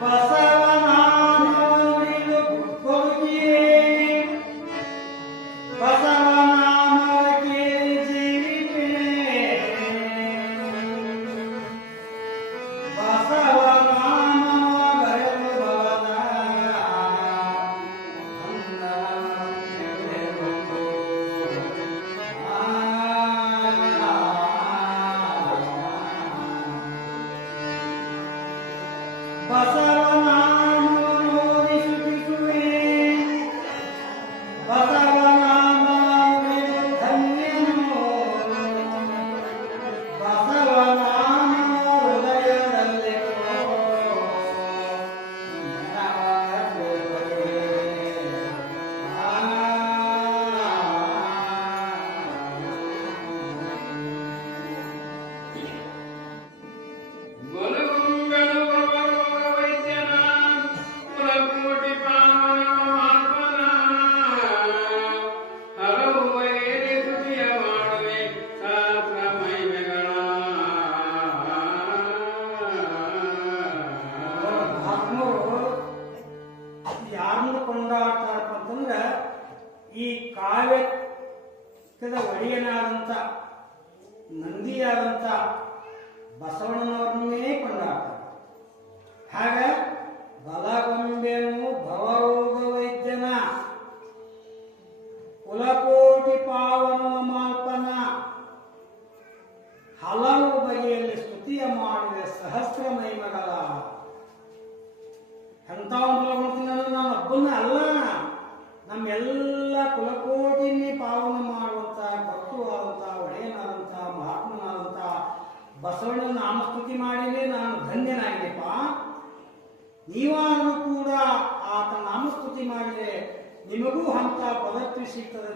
Pasal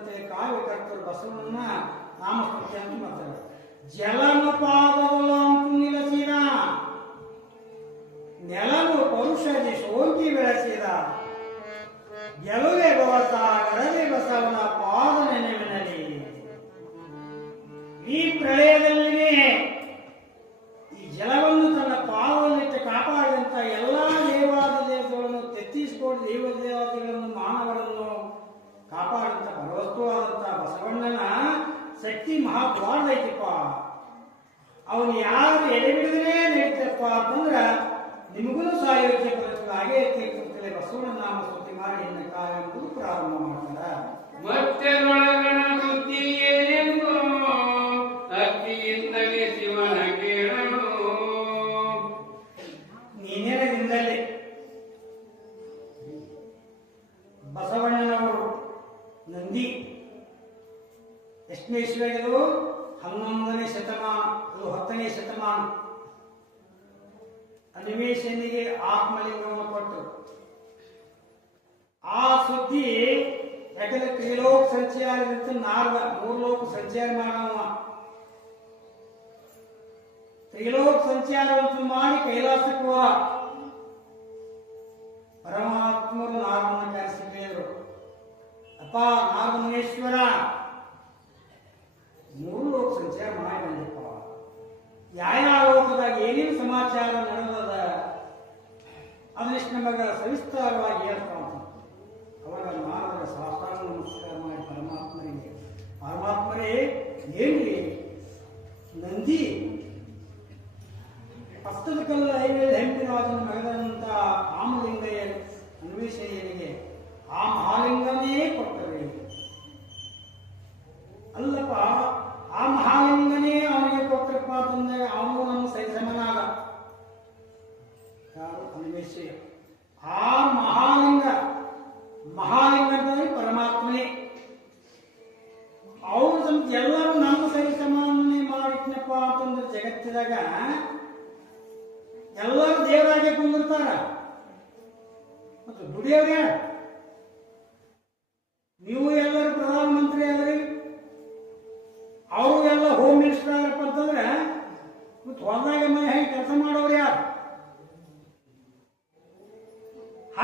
ಸಿಗ್ತದಂತೆ ಕಾವ್ಯಕರ್ತರು ಬಸವಣ್ಣನ ನಾಮಸ್ತುತಿ ಅಂತ ಮಾಡ್ತಾರೆ. ಜಲನು ಪಾದವಲಂತು ನಿಲಸಿದ. ನೆಲನು ಪೌರುಷಿ ಸೋಂಕಿ ಬೆಳೆಸಿದ. ಗೆಲುವೆ ಭವಸಾಗರದೆ ಶಕ್ತಿ ಐತಿಪ್ಪ. ಅವನು ಯಾರು ಎಡೆ ಬಿಡದೇ ನಡೀತಪ್ಪ ಅಂತಂದ್ರ ನಿಮಗೂ ಬರುತ್ತದೆ ಹಾಗೆ ಕೇಳ್ಕೊಂತಲೇ ಬಸವಣ್ಣ ನಾಮ ಸ್ತುತಿ ಮಾಡಿ ಕಾರ್ಯ ಪ್ರಾರಂಭ ಮಾಡ್ತಾರ. ಮತ್ತೆ ತ್ರಿಲೋಕ ಸಂಚಾರವನ್ನು ಮಾಡಿ ಕೈಲಾಸಕ್ಕೆ ಹೋದ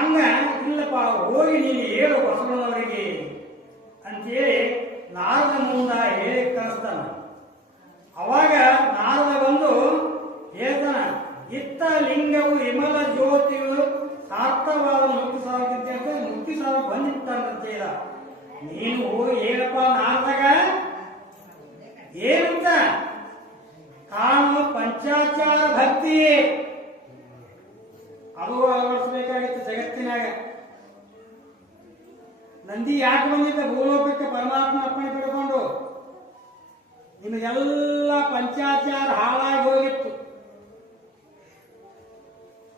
ಹಂಗ ಇಲ್ಲಪ್ಪ, ಹೋಗಿ ನೀನು ಹೇಳು ಬಸವಣ್ಣನವರಿಗೆ. ಅಂತೇಳಿ ನಾರದ ಮುಂದ ಹೇಳಿ ಕಳಿಸ್ತಾನ. ಅವಾಗ ನಾರದ ಬಂದು ಹೇಳ್ತಾನ, ಇತ್ತ ಲಿಂಗವು ವಿಮಲ ಜ್ಯೋತಿಯು ಸಾರ್ಥವಾದ ಮುಕ್ತಿ ಸಾಧಿಸುತ್ತೆ ಅಂತ ಮುಕ್ತಿ ಸಾಧ ಬಂದಿತ್ತಂತೆ ನೀನು ಹೋಗಿ ಹೇಳಪ್ಪ ನಾರದಾಗ. ಏನಂತ? ತಾನು ಪಂಚಾಚಾರ ಭಕ್ತಿ ಅದು ಅಳವಡಿಸಬೇಕಾಗಿತ್ತು ಜಗತ್ತಿನಾಗ. ನಂದಿ ಯಾಕೆ ಬಂದಿದ್ದ? ಭೂಲೋಕಕ್ಕೆ ಪರಮಾತ್ಮ ಅಪ್ಪಣೆ ಪಡ್ಕೊಂಡು. ನಿಮಗೆಲ್ಲ ಪಂಚಾಚಾರ ಹಾಳಾಗಿ ಹೋಗಿತ್ತು.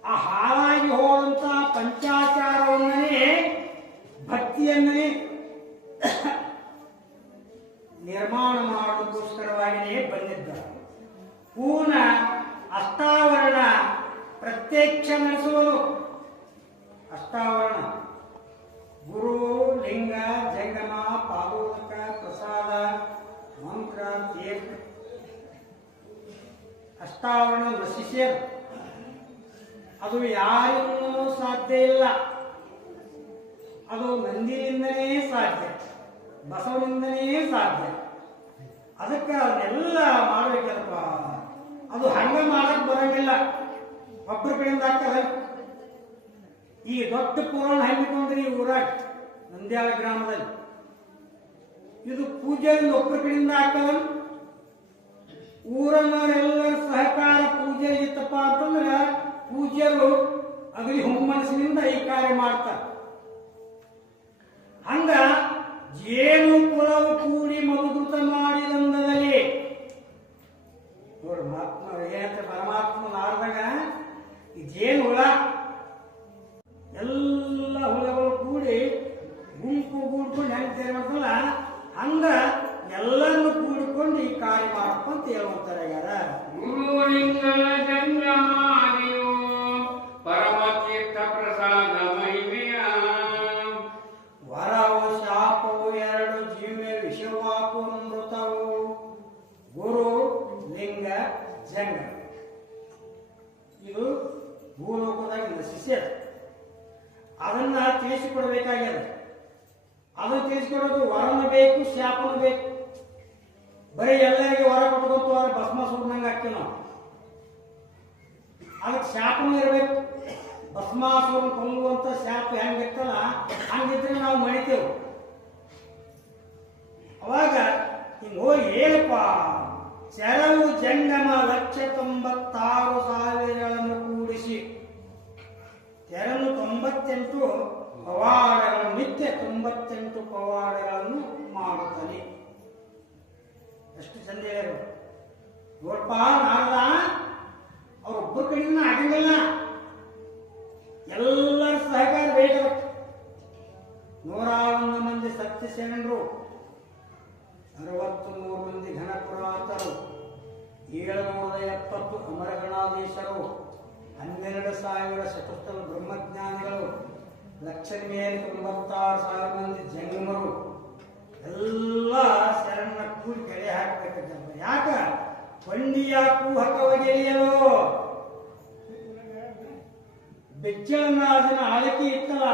ಆ ಹಾಳಾಗಿ ಹೋದಂತ ಪಂಚಾಚಾರವನ್ನೇ ಭಕ್ತಿಯನ್ನೇ ನಿರ್ಮಾಣ ಮಾಡೋದಕ್ಕೋಸ್ಕರವಾಗಿಯೇ ಬಂದಿದ್ದ. ಪೂರ್ಣ ಅಷ್ಟಾವರಣ ಪ್ರತ್ಯಕ್ಷ ನಡೆಸುವುದು. ಅಷ್ಟಾವರಣ. ಗುರು, ಲಿಂಗ ಜಂಗಮ ಪಾದೋದಕ, ಪ್ರಸಾದ, ಮಂತ್ರ, ತೀರ್ಥ. ಅಷ್ಟಾವರಣ ನಶಿಸಿಯರು ಅದು ಯಾರಿಗೂ ಸಾಧ್ಯ ಇಲ್ಲ. ಅದು ನಂದಿನಿಂದನೇ ಸಾಧ್ಯ. ಬಸವನಿಂದನೇ ಸಾಧ್ಯ. ಅದಕ್ಕೆ ಅದನ್ನೆಲ್ಲ ಮಾಡಬೇಕಲ್ಪ ಅದು ಹಂಗ ಮಾಡಕ್ ಬರಂಗಿಲ್ಲ. ಒಬ್ಬರ ಕಡೆಯಿಂದ ಆಗ್ತದೆ ಈ ದೊಡ್ಡ ಪುರಾಣ ಹಮ್ಮಿಕೊಂಡ್ರಿ ಈ ಊರಾಗ, ನಂದ್ಯಾಳ ಗ್ರಾಮದಲ್ಲಿ. ಇದು ಪೂಜೆಯಿಂದ ಒಬ್ಬರ ಕಡೆಯಿಂದ ಹಾಕಲ್ಲ ಊರನ್ನವರೆಲ್ಲರ ಸಹಕಾರ ಪೂಜೆ ಇತ್ತಪ್ಪ ಅಂತಂದ್ರೆ ಪೂಜ್ಯರು ಅಗಲಿ ಹೊಮ್ಮನಸಿನಿಂದ ಈ ಕಾರ್ಯ ಮಾಡ್ತಾರೆ. ಹಂಗ, ಜೇನು ಕುಲವು ಕೂಡಿ ಮಧುಕೃತ ಮಾಡಿದಂದದಲ್ಲಿ ಹೆಂಗ್ ತಯಾರು ಹಂಗ ಎಲ್ಲರನ್ನು ಕೂಡಿಕೊಂಡು ಈ ಕಾರ್ಯ ಮಾಡಪ್ಪ ಅಂತ ಹೇಳುವಂತಾರೆ ಯಾರ ಗುರುಲಿಂಗ ಚೆರವು ಜಂಗಮ ಲಕ್ಷ ತೊಂಬತ್ತಾರು ಸಾವಿರಗಳನ್ನು ಕೂಡಿಸಿ. ತೆರನು ತೊಂಬತ್ತೆಂಟು ಪವಾಡಗಳನ್ನು ನಿತ್ಯ ತೊಂಬತ್ತೆಂಟು ಪವಾಡಗಳನ್ನು ಮಾಡುತ್ತಾನೆ ಎಷ್ಟು ಚಂದ ಹೇಳಿದರು ನೋಡಪ್ಪ, ನಾರದ, ಅವ್ರೊಬ್ಬರ ಕಡೆಯಿಂದ ಆಗಂಗಿಲ್ಲ ಎಲ್ಲರ ಸಹಕಾರ ಬೇಕು ನೂರ ಒಂದು ಮಂದಿ ಸತ್ಯಸೇನರು, ಅರವತ್ತು ಮೂರು ಮಂದಿ ಘನಪುರಾತರು. ಏಳುನೂರ ಎಪ್ಪತ್ತು ಅಮರಗಣಾಧೀಶರು, ಹನ್ನೆರಡು ಸಾವಿರ ಚತುರ್ಥ ಬ್ರಹ್ಮಜ್ಞಾನಿಗಳು ಲಕ್ಷ ಮೇಲೆ ತೊಂಬತ್ತಾರು ಸಾವಿರ ಮಂದಿ ಜಂಗಮರು ಎಲ್ಲ ಶರಣನ ಕೂಡಿ ಕೆಳೆ ಹಾಕಬೇಕಂತ ಯಾಕ? ಕೊಂಡಿಯ ಕುಹಕವಗೆಯಲು ಬೆಚ್ಚಳನಾದನ ಆಳಕಿ ಇತ್ತಲ್ಲ,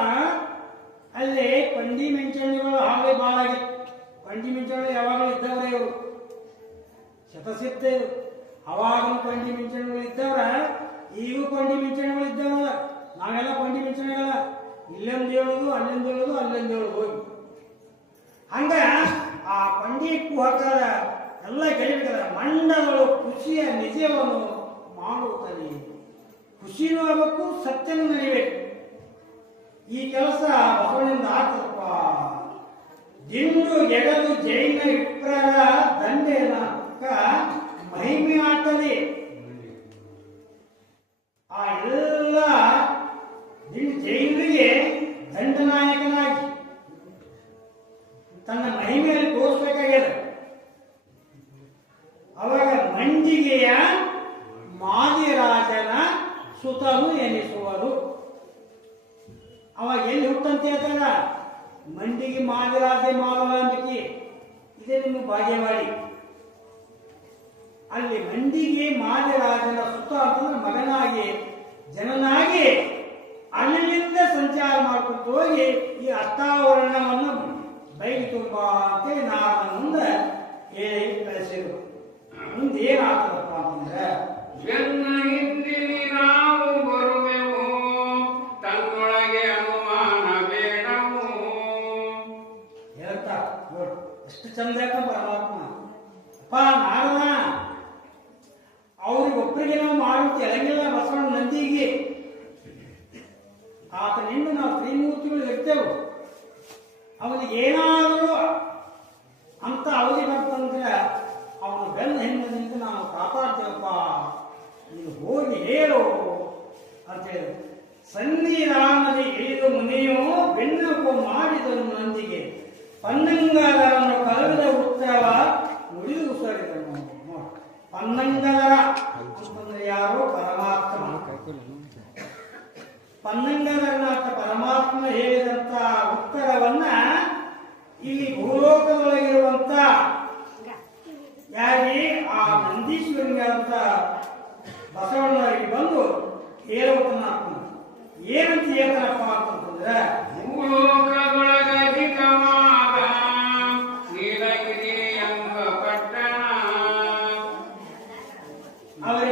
ಅಲ್ಲಿ ಪಂಡಿ ಮಿಂಚಣಿಗಳು ಹಾಗೆ ಭಾಳ ಪಂಡಿ ಮಿಂಚಣಿಗಳು ಯಾವಾಗಲೂ ಇದ್ದವರೇ ಇವರು. ಶತಸಿದ್ಧ ಅವಾಗಲೂ ಕೊಂಡಿ ಮಿಂಚಣಿಗಳು ಇದ್ದವ್ರ ಈಗೂ ಕೊಂಡಿ ಮಿಂಚಣಿಗಳು ಇದ್ದವಲ್ಲ ನಾವೆಲ್ಲ ಕೊಂಡಿ ಮಿಂಚಣಿಗಳ ಇಲ್ಲೊಂದು ಹೇಳೋದು, ಅಲ್ಲಿಂದ ಹೇಳೋದು, ಅಲ್ಲೊಂದು ಹೇಳೋದು ಹೋಗಿ. ಹಂಗ ಆ ಕೊಂಡಿ ಕುಹಕರ ಎಲ್ಲ ಗೆಳಬೇಕಲ್ಲ ಮಂಡಗಳು ಖುಷಿಯ ನಿಜವನ್ನು ಮಾಡುತ್ತದೆ ಖುಷಿನೂ ಆಗಬೇಕು, ಸತ್ಯನೂ ನಡಿಬೇಕು. ಈ ಕೆಲಸ ಬಸವನಿಂದ ಆಗ್ತದಪ್ಪ ದಿಂಡು ಎಡದು ಜೈನ ವಿಪ್ರರ ದಂಡೆನಕ ಮಹಿಮೆ ಆಗ್ತದೆ. ಆ ಎಲ್ಲ ದಿಂಡು ಜೈನರಿಗೆ ದಂಡನಾಯಕನಾಗಿ ತನ್ನ ಮಹಿಮೆಯಲ್ಲಿ ತೋರಿಸ್ಬೇಕಾಗ್ಯದ. ಅವಾಗ ಮಂಜಿಗೆಯ ಮಾದಿರಾಜನ ಸುತನು ಎನಿಸುವರು. ಅವಾಗ ಎಲ್ಲಿ ಹುಟ್ಟಂತ ಹೇಳ್ತಾರ ಮಂಡಿಗೆ ಮಾದಿರಾಜೆ ಮಾಲವಾಂಬಿಕೆ ಇದೇ ನಿಮ್ಮ ಭಾಗ್ಯವಾಡಿ. ಅಲ್ಲಿ ಮಂಡಿಗೆ ಮಾಲ್ಯರಾಜನ ಸುತ್ತ ಅಂತಂದ್ರೆ ಮಗನಾಗಿ, ಜನನಾಗಿ, ಅಲ್ಲಿಂದ ಸಂಚಾರ ಮಾಡ್ಕೊಂಡು ಹೋಗಿ ಈ ಅಷ್ಟಾವರಣವನ್ನು ಬೈಲಿ ತುಂಬ ಅಂತೇಳಿ ನಾನು ಮುಂದೆ ಹೇಳಿ ಕಳಿಸಿದ್ರು. ಮುಂದೆ ಏನಾಗ್ತದಪ್ಪ ಅಂತಂದ್ರೆ ಪನ್ನಂಗದರ ಅಂತಂದ್ರೆ ಯಾರು ಪರಮಾತ್ಮ. ಪನ್ನಂಗರನಾಥ ಪರಮಾತ್ಮ ಹೇಳಿದಂತ ಉತ್ತರವನ್ನ ಇಲ್ಲಿ ಭೂಲೋಕದೊಳಗಿರುವಂತ ಯಾರಿ? ಆ ನಂದೀಶ್ವರನಿಗೆ ಅಂತ ಬಸವಣ್ಣವರಿಗೆ ಬಂದು ಹೇಳುವುದನ್ನ ಏನಂತ ಹೇಳ್ತಾರಪ್ಪ ಅಂತಂದ್ರೆ ಭೂಲೋಕದೊಳಗಧಿಕವಾದ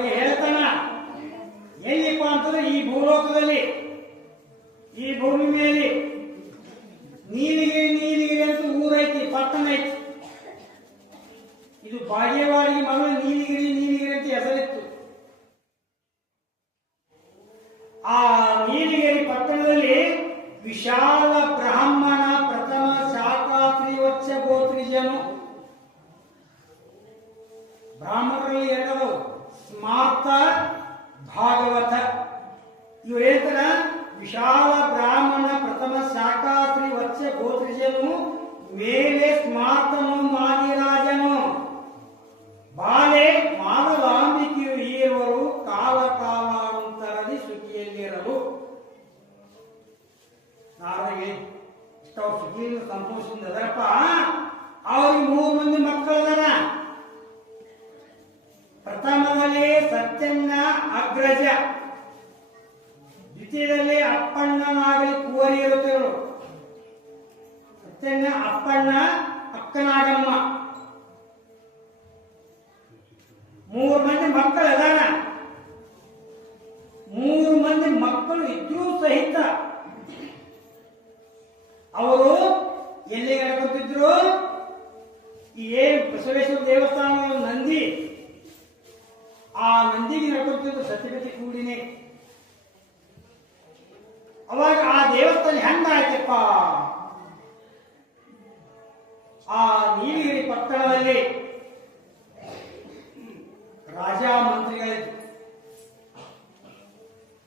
ಅವರಿಗೆ ಹೇಳ್ತಾನ. ಎಲ್ಲಿಪ್ಪ ಅಂತಂದ್ರೆ ಈ ಭೂಲೋಕದಲ್ಲಿ ಈ ಭೂಮಿ ಮೇಲೆ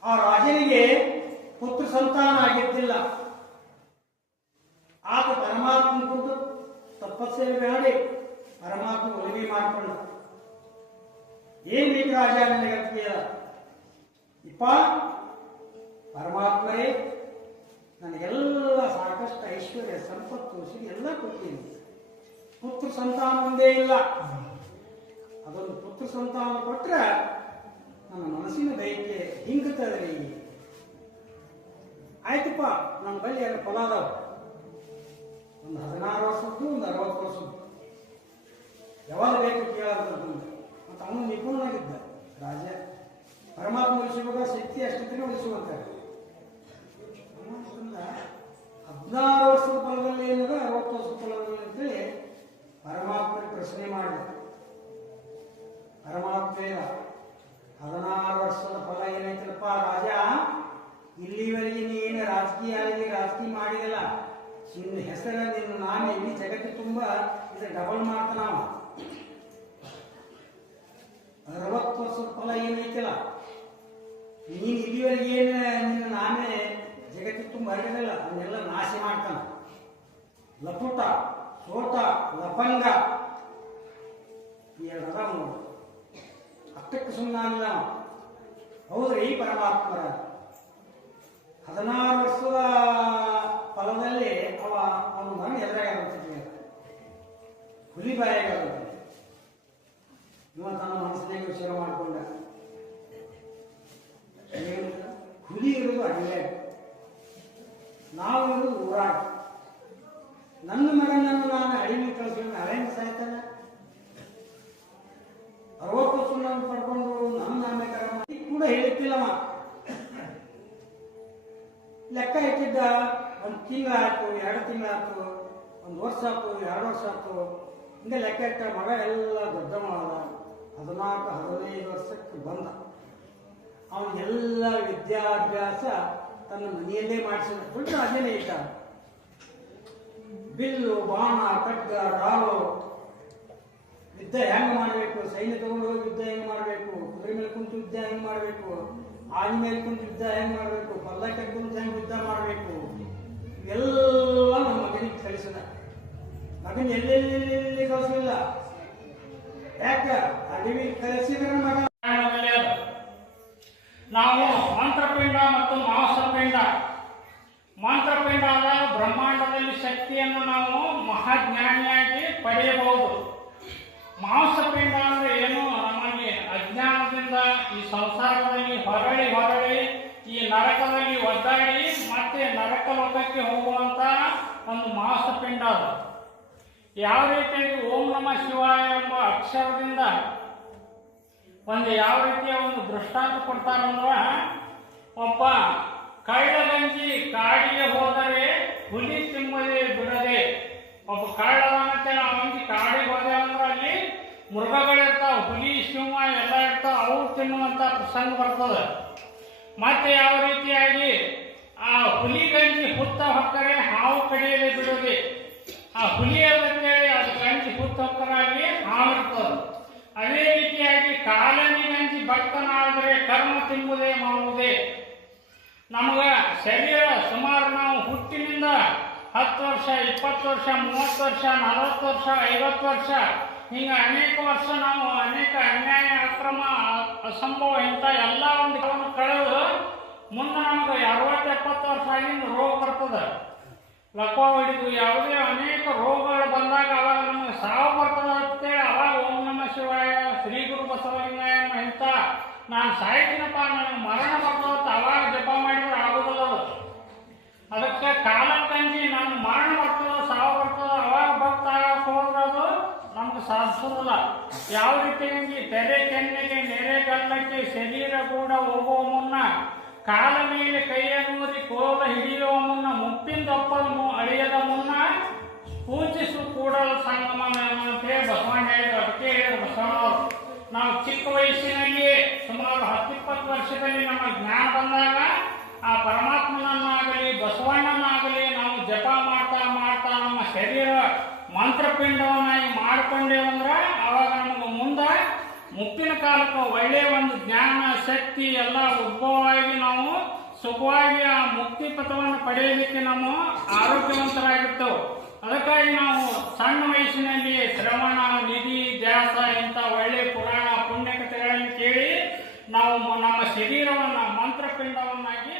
ಆ ರಾಜನಿಗೆ ಪುತ್ರ ಸಂತಾನ ಆಗಿದ್ದಿಲ್ಲ. ಆತ ಪರಮಾತ್ಮ ಕುರಿತು ತಪಸ್ಸೆ ಮಾಡಿ ಪರಮಾತ್ಮ ಒಲಿಗೆ ಮಾಡಿಕೊಂಡ. ಏನ್ ಬೇಕು ರಾಜ ನನಗೆ ಇಪ್ಪ, ಪರಮಾತ್ಮರೇ, ನನಗೆಲ್ಲ ಸಾಕಷ್ಟು ಐಶ್ವರ್ಯ, ಸಂಪತ್ತು ಎಲ್ಲ ಕೊಟ್ಟಿದ್ದೀನಿ ಪುತ್ರ ಸಂತಾನ ಒಂದೇ ಇಲ್ಲ. ಅದೊಂದು ಪುತ್ರ ಸಂತಾನ ಕೊಟ್ರೆ ನನ್ನ ಮನಸ್ಸಿನ ದೈತ್ಯ ಹಿಂಗುತ್ತದ್ರಿ ಆಯ್ತಪ್ಪ, ನನ್ನ ಬಳಿ ಎರಡು ಫಲ ಅದಾವ. ಒಂದು ಹದಿನಾರು ವರ್ಷದ್ದು, ಒಂದು ಅರವತ್ತು ವರ್ಷದ್ದು. ಯಾವಾಗ ಬೇಕು ಕೇಳೋದು ಮತ್ತು ಅವನು ನಿಪುಣನಾಗಿದ್ದ. ರಾಜ, ಪರಮಾತ್ಮ ಉಳಿಸುವಾಗ ಶಕ್ತಿ ಅಷ್ಟಕ್ಕೆ ಉಳಿಸುವಂತ. ಹದಿನಾರು ವರ್ಷದ ಫಲದಲ್ಲಿ ಏನದ, ಅರವತ್ತು ವರ್ಷದ ಫಲದಲ್ಲಿ ಅಂತೇಳಿ ಪರಮಾತ್ಮ ಪ್ರಶ್ನೆ ಮಾಡಿದ. ಪರಮಾತ್ಮ ಹದಿನಾರು ವರ್ಷದ ಫಲ ಏನೈತಪ್ಪ ರಾಜ? ಇಲ್ಲಿವರೆಗೆ ನೀನು ರಾಜಕೀಯ ಆಗಿ ರಾಜಕೀಯ ಮಾಡಿದಲ್ಲ. ನಿನ್ನ ಹೆಸರ, ನಿನ್ನ ನಾಮ ಇಡೀ ಜಗತ್ತು ತುಂಬ. ಇದು ಡಬಲ್ ಮಾಡ್ತಾನವ ಅರವತ್ತು ವರ್ಷದ ಫಲ ಏನೈತಿಲ್ಲ? ನೀನು ಇಲ್ಲಿವರೆಗೆ ಏನು ನಿನ್ನ ನಾಮೇ ಜಗತ್ತು ತುಂಬ ಹರಡಿದಲ್ಲ ಅದನ್ನೆಲ್ಲ ನಾಶ ಮಾಡ್ತಾನ. ಲಪುಟ ಸೋಟ ಲಪಂಗ. ಎರಡ ನೋಡು ಅಷ್ಟಕ್ಕೆ ಸುಮ್ಮನಲ್ಲ ಹೌದು ಹೌದ್ರಿ ಪರಮಾತ್ಮರ. ಹದಿನಾರು ವರ್ಷದ ಫಲದಲ್ಲಿ ಅವ ಅವನು ಮಗನ ಎದುರಾಗಿರುತ್ತೆ ಹುಲಿ ಬಾಯಾಗಿರುತ್ತೆ ಇವ ತನ್ನ ಮನಸ್ಸಿನಾಗ ವಿಚಾರ ಮಾಡಿಕೊಂಡ. ಹುಲಿ ಇರೋದು ಹಂಗೆ ನಾವು ಇರೋದು ಊರಾಗ. ನನ್ನ ಮಗನನ್ನು ನಾನು ಅಡಿಮೆ ಕಳಿಸ್ಕೊಂಡು ಅವೇನು ಸಾಯ್ತಾನ. ಅರವತ್ತು ವರ್ಷ ನಾನು ಪಡ್ಕೊಂಡು ನನ್ನ ನಾಮಕರಣ ಮಾಡಿ ಕೂಡ ಹೇಳುತ್ತಿಲ್ಲಮ್ಮ ಲೆಕ್ಕ ಇಟ್ಟಿದ್ದ ಒಂದು ತಿಂಗಳಾಯ್ತು ಎರಡು ತಿಂಗಳಾಯ್ತು ಒಂದು ವರ್ಷ ಆಯ್ತು, ಎರಡು ವರ್ಷ ಆಯ್ತು. ಹಿಂಗೆ ಲೆಕ್ಕ ಇಟ್ಟ ಮಗ ಎಲ್ಲ ದೊಡ್ಡ ಮಾಡ ಹದಿನಾಲ್ಕು, ಹದಿನೈದು ವರ್ಷಕ್ಕೆ ಬಂದ. ಅವನಿಗೆಲ್ಲ ವಿದ್ಯಾಭ್ಯಾಸ ತನ್ನ ಮನೆಯಲ್ಲೇ ಮಾಡಿಸಿದ. ಫುಲ್ ಅದೇನೇ ಇಟ್ಟ. ಬಿಲ್ಲು, ಬಾಣ, ಖಡ್ಗ, ರಾಳು ಯುದ್ಧ ಹೆಂಗ್ ಮಾಡಬೇಕು? ಸೈನ್ಯ ತಗೊಂಡು ಹೋಗಿ ಯುದ್ಧ ಹೆಂಗ್ ಮಾಡಬೇಕು? ಕುದುರೆ ಮೇಲೆ ಕುಂತು ಯುದ್ಧ ಹೆಂಗ್ ಮಾಡಬೇಕು? ಆನೆ ಮೇಲೆ ಕುಂತು ಯುದ್ಧ ಹೆಂಗ್ ಮಾಡಬೇಕು? ಪಲ್ಲಕ್ಕೆ ಕುಂತು ಹೆಂಗ್ ಯುದ್ಧ ಮಾಡಬೇಕು? ಎಲ್ಲ ನಮ್ಮ ಮಗನಿಗೆ ಕಲಿಸಿದ. ಮಗನ ಎಲ್ಲೆಲ್ಲಿ ಕಲಿಸಲಿಲ್ಲ? ಯಾಕ? ಅಡವಿ ಕಲಿಸಿದ್ರೆ ಮಗ. ನಾವು ಮಂತ್ರಪಿಂಡ ಮತ್ತು ಮಾಂಸಪಿಂಡ ಮಂತ್ರಪಿಂಡ ಆದ ಬ್ರಹ್ಮಾಂಡದಲ್ಲಿ ಶಕ್ತಿಯನ್ನು ನಾವು ಮಹಾಜ್ಞಾನಿಯಾಗಿ ಪಡೆಯಬಹುದು. ಮಾಂಸಪಿಂಡ ಅಂದ್ರೆ ಏನು? ನಮಗೆ ಅಜ್ಞಾನದಿಂದ ಈ ಸಂಸಾರದಲ್ಲಿ ಹೊರಳಿ ಹೊರಳಿ, ಈ ನರಕದಲ್ಲಿ ಒದ್ದಾಡಿ ಮತ್ತೆ ನರಕ ಲೋಕಕ್ಕೆ ಹೋಗುವಂತ ಒಂದು ಮಾಂಸಪಿಂಡ ಅದು. ಯಾವ ರೀತಿಯಾಗಿ ಓಂ ನಮ ಶಿವಾಯ ಎಂಬ ಅಕ್ಷರದಿಂದ ಒಂದು ಯಾವ ರೀತಿಯ ಒಂದು ದೃಷ್ಟಾಂತ ಕೊಡ್ತಾರಂದ್ರ ಒಬ್ಬ ಕಳ್ಳಗಂಜಿ ಕಾಡಿಗೆ ಹೋದರೆ ಹುಲಿ ತಿಮ್ಮದೆ ಬಿಡದೆ ಒಬ್ಬ ಕಳ್ಳದಾನಂತೆ ಅವನಿಗೆ ಕಾಡಿಗೆ ಹೋದೆ ಅಂದ್ರೆ ಅಲ್ಲಿ ಮೃಗಗಳಿರ್ತಾವೆ ಹುಲಿ, ಸಿಂಹ ಎಲ್ಲ ಇರ್ತಾವೆ ಅವು ತಿನ್ನುವಂಥ ಪ್ರಸಂಗ ಬರ್ತದೆ. ಮತ್ತೆ ಯಾವ ರೀತಿಯಾಗಿ ಆ ಹುಲಿ ಗಂಜಿ ಹುತ್ತ ಹೊಕ್ಕರೆ ಹಾವು ಕಡೆಯಲ್ಲಿ ಬಿಡೋದಿ ಆ ಹುಲಿ ಅಂತೇಳಿ ಅದು ಗಂಜಿ ಹುತ್ತ ಹೊಕ್ಕರಾಗಿ ಹಾವು ಇರ್ತದೆ. ಅದೇ ರೀತಿಯಾಗಿ ಕಾಲನಿ ಗಂಜಿ ಭಕ್ತನಾದರೆ ಕರ್ಮ ತಿಂಬುದೇ ಮಾಡುವುದೇ? ನಮಗ ಶರೀರ ಸುಮಾರು ನಾವು ಹುಟ್ಟಿನಿಂದ ಹತ್ತು ವರ್ಷ, ಇಪ್ಪತ್ತು ವರ್ಷ, ಮೂವತ್ತು ವರ್ಷ, ನಲವತ್ತು ವರ್ಷ, ಐವತ್ತು ವರ್ಷ. ಹಿಂಗೆ ಅನೇಕ ವರ್ಷ ನಾವು ಅನೇಕ ಅನ್ಯಾಯ, ಅಕ್ರಮ, ಅಸಂಭವ ಇಂಥ ಎಲ್ಲ ಒಂದು ಕಳೆದು ಮುಂದೆ ನಮಗೆ ಅರವತ್ತು, ಎಪ್ಪತ್ತು ವರ್ಷ ಆಗಿಂದ ರೋಗ ಬರ್ತದೆ. ಲಕ್ವ ಹಿಡಿದು ಯಾವುದೇ ಅನೇಕ ರೋಗಗಳು ಬಂದಾಗ ಅವಾಗ ನಮಗೆ ಸಾವು ಬರ್ತದೆ ಅಂತೇಳಿ ಅವಾಗ ಓಂ ನಮ ಶಿವಾಯ, ಶ್ರೀ ಗುರು ಬಸವಲಿಂಗಾಯ ಇಂಥ, ನಾನು ಸಾಯ್ತೀನಪ್ಪ, ನನಗೆ ಮರಣ ಬರ್ತದೆ ಅವಾಗ ಜಪ ಮಾಡಿದ್ರೆ ಆಗೋದಿಲ್ಲ ಅದು. ಅದಕ್ಕೆ ಕಾಲಕ್ಕಂಜಿ ನನ್ನ ಮರಣ ಬರ್ತದ ಸಾವು ಬರ್ತದ ಅವಾಗ ಭಕ್ತ ಆಗಕ್ಕೆ ಹೋದ್ರೆ ಅದು ನಮ್ಗೆ ಸಾಧಿಸೋದಿಲ್ಲ ಯಾವ ರೀತಿಯಾಗಿ ತೆರೆ ಕೆನ್ನೆಗೆ ನೆರೆ ಗಲ್ಲಕ್ಕೆ ಶರೀರ ಕೂಡ ಹೋಗುವ ಮುನ್ನ ಕಾಲ ಮೇಲೆ ಕೈಯನ್ನೂರಿ ಕೋಲ ಹಿಡಿಯುವ ಮುನ್ನ ಮುಪ್ಪಿಂದೊಪ್ಪನ್ನು ಅಳಿಯದ ಮುನ್ನ ಪೂಜಿಸು ಕೂಡಲ ಸಂಗಮ ಅಂತೇಳಿ ಬಸವಣ್ಣ ಹೇಳಿದ್ರು. ಅದಕ್ಕೆ ಬಸವಣ್ಣವರು ನಾವು ಚಿಕ್ಕ ವಯಸ್ಸಿನಲ್ಲಿಯೇ ಸುಮಾರು ಹತ್ತಿಪ್ಪತ್ತು ವರ್ಷದಲ್ಲಿ ನಮ್ಮ ಜ್ಞಾನ ಬಂದಾಗ ಆ ಪರಮಾತ್ಮನನ್ನಾಗಲಿ ಬಸವಣ್ಣನಾಗಲಿ ನಾವು ಜಪ ಮಾಡ್ತಾ ಮಾಡ್ತಾ ನಮ್ಮ ಶರೀರ ಮಂತ್ರಪಿಂಡವನ್ನಾಗಿ ಮಾಡ್ಕೊಂಡೇವಂದ್ರ ಅವಾಗ ನಮಗೆ ಮುಂದ ಮುಪ್ಪಿನ ಕಾಲಕ್ಕೆ ಒಳ್ಳೆಯ ಒಂದು ಜ್ಞಾನ, ಶಕ್ತಿ ಎಲ್ಲ ಉದ್ಭವವಾಗಿ ನಾವು ಸುಖವಾಗಿ ಆ ಮುಕ್ತಿ ಪಥವನ್ನು ಪಡೆಯಲಿಕ್ಕೆ ನಮ್ಮ ಆರೋಗ್ಯವಂತರಾಗಿರ್ತೇವೆ. ಅದಕ್ಕಾಗಿ ನಾವು ಸಣ್ಣ ವಯಸ್ಸಿನಲ್ಲಿ ಶ್ರವಣ, ನಿಧಿ, ಧ್ಯಾಸ ಇಂಥ ಒಳ್ಳೆಯ ಪುರಾಣ, ಪುಣ್ಯಕಥೆಗಳನ್ನು ಕೇಳಿ ನಾವು ನಮ್ಮ ಶರೀರವನ್ನು ಮಂತ್ರಪಿಂಡವನ್ನಾಗಿ